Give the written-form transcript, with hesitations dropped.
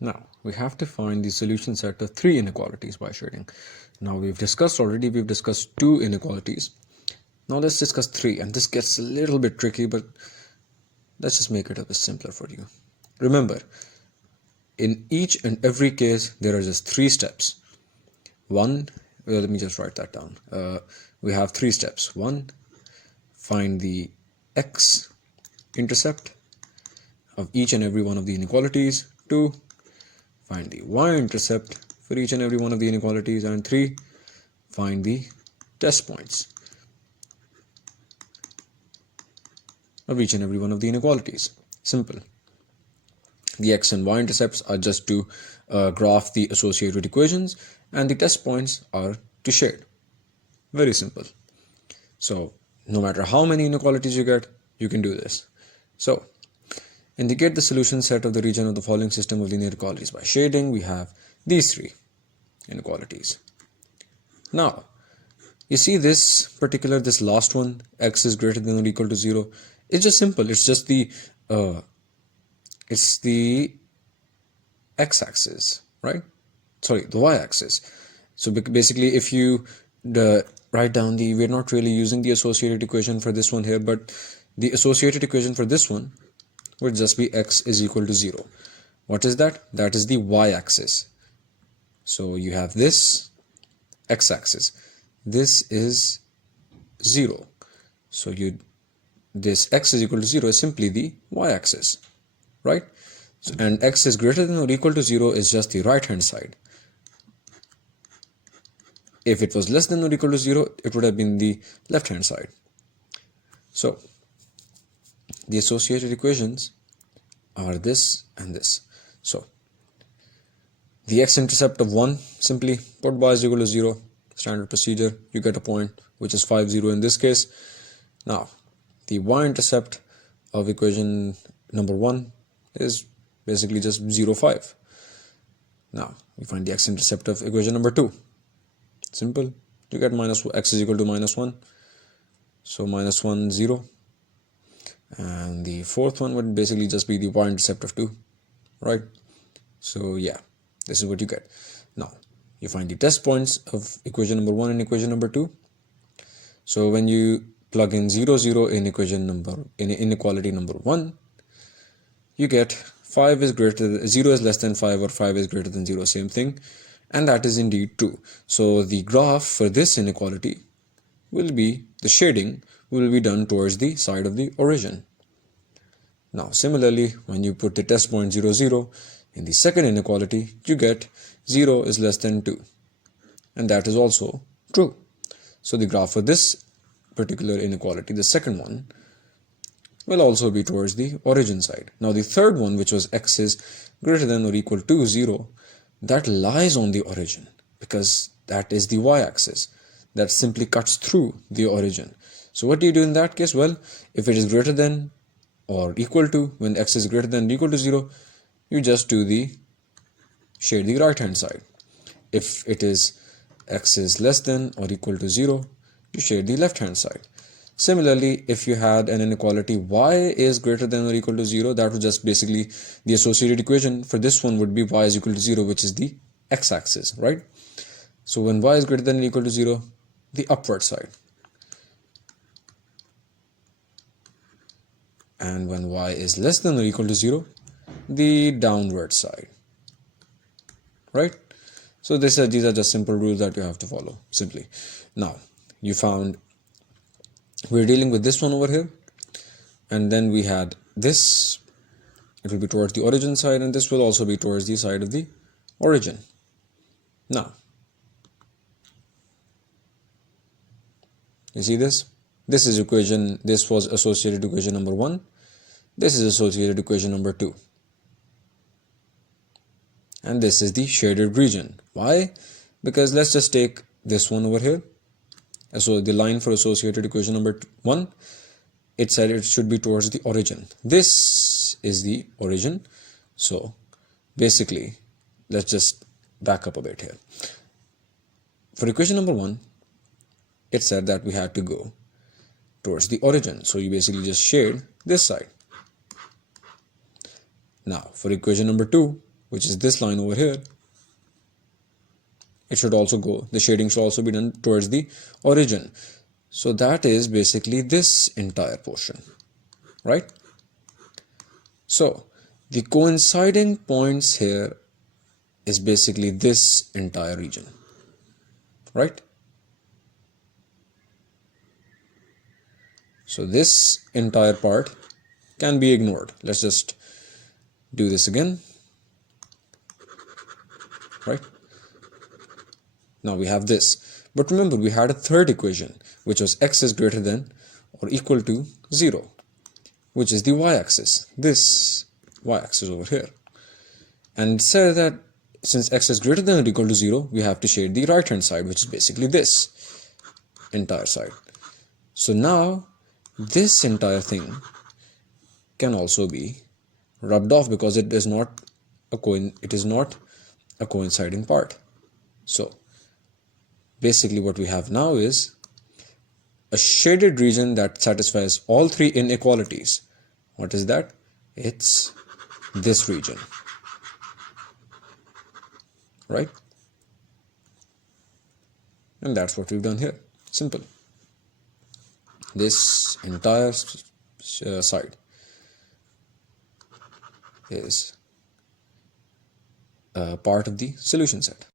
Now, we have to find the solution set of three inequalities by shading. Now, we've discussed two inequalities. Now, let's discuss three, and this gets a little bit tricky, but let's just make it a bit simpler for you. Remember, in each and every case, there are just three steps. Let me just write that down. We have three steps. One, find the x-intercept of each and every one of the inequalities. Two, find the y-intercept for each and every one of the inequalities. And three, find the test points of each and every one of the inequalities. Simple. The x and y intercepts are just to graph the associated equations, and the test points are to shade. Very simple. So no matter how many inequalities you get, you can do this. So indicate the solution set of the region of the following system of linear inequalities by shading. We have these three inequalities. Now, you see this last one, x is greater than or equal to 0. It's just simple. It's just the x-axis, right? Sorry, the y-axis. So basically, if you write down we're not really using the associated equation for this one here, but the associated equation for this one would just be x is equal to 0. What is that? That is the y-axis. So you have this x-axis. This is 0. So this x is equal to 0 is simply the y-axis, right? So, and x is greater than or equal to 0 is just the right-hand side. If it was less than or equal to 0, it would have been the left-hand side. So the associated equations are this and this. So the x-intercept of 1, simply put y is equal to 0, standard procedure, you get a point, which is 5, 0 in this case. Now, the y-intercept of equation number 1 is basically just 0, 5. Now, we find the x-intercept of equation number 2. Simple, you get x is equal to -1. So -1, 0. And the fourth one would basically just be the y-intercept of 2, right? So yeah, this is what you get. Now, you find the test points of equation number 1 and equation number 2. So when you plug in 0, 0 in inequality number 1, you get 0 is less than 5 or 5 is greater than 0, same thing. And that is indeed true. So the graph for this inequality will be, the shading will be done towards the side of the origin. Now similarly, when you put the test point 0, 0 in the second inequality, you get 0 is less than 2. And that is also true. So the graph for this particular inequality, the second one, will also be towards the origin side. Now the third one, which was x is greater than or equal to 0, that lies on the origin because that is the y-axis. That simply cuts through the origin. So what do you do in that case? Well, if it is greater than or equal to, when x is greater than or equal to 0, you just shade the right hand side. If it is x is less than or equal to 0, you shade the left hand side. Similarly, if you had an inequality y is greater than or equal to 0, that would just basically, the associated equation for this one would be y is equal to 0, which is the x-axis, right? So when y is greater than or equal to 0, the upward side. And when y is less than or equal to 0, the downward side, right? So these are just simple rules that you have to follow, simply. Now, you found we're dealing with this one over here, and then we had this, it will be towards the origin side, and this will also be towards the side of the origin. Now, you see this? This was associated equation number 1. This is associated equation number 2. And this is the shaded region. Why? Because let's just take this one over here. So the line for associated equation number 1, it said it should be towards the origin. This is the origin. So basically, let's just back up a bit here. For equation number 1, it said that we had to go towards the origin. So you basically just shade this side. Now for equation number 2, which is this line over here, it should also go, the shading should also be done towards the origin. So that is basically this entire portion, right? So the coinciding points here is basically this entire region, right? So this entire part can be ignored. Let's just do this again, right? Now we have this. But remember, we had a third equation, which was x is greater than or equal to 0, which is the y-axis, this y-axis over here. And it said that since x is greater than or equal to 0, we have to shade the right-hand side, which is basically this entire side. So now this entire thing can also be rubbed off because it is not a coinciding part. So basically what we have now is a shaded region that satisfies all three inequalities. What is that? It's this region, right? And that's what we've done here. Simple. This entire side is part of the solution set.